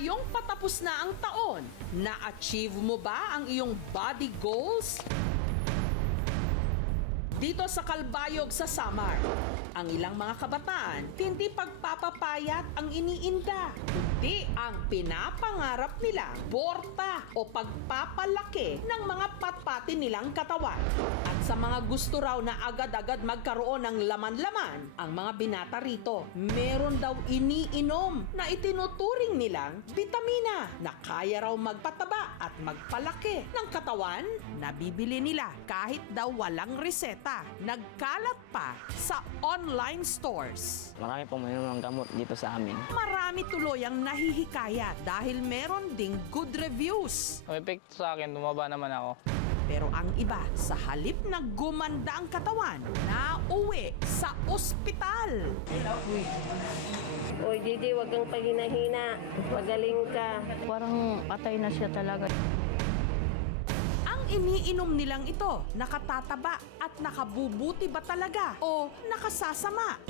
Ngayong patapos na ang taon, na-achieve mo ba ang iyong body goals? Dito sa Kalbayog sa Samar, ang ilang mga kabataan, hindi pagpapapayat ang iniinda, kundi ang pinapangarap nila, borta o pagpapalaki ng mga patpati nilang katawan. At sa mga gusto raw na agad-agad magkaroon ng laman-laman, ang mga binata rito, meron daw iniinom na itinuturing nilang bitamina na kaya raw magpataba at magpalaki ng katawan na bibili nila kahit daw walang reseta. Nagkalat pa sa online stores. Marami pong mayroong gamot dito sa amin. Marami tuloy ang nahihikaya dahil meron ding good reviews. Ang epekto sa akin, tumaba naman ako. Pero ang iba, sa halip na gumanda ang katawan, nauwi sa ospital. Oy, Gigi, wag kang paghina-hina. Magaling ka. Parang patay na siya talaga. Ang iniinom nilang ito, nakatataba at nakabubuti ba talaga o nakasasama?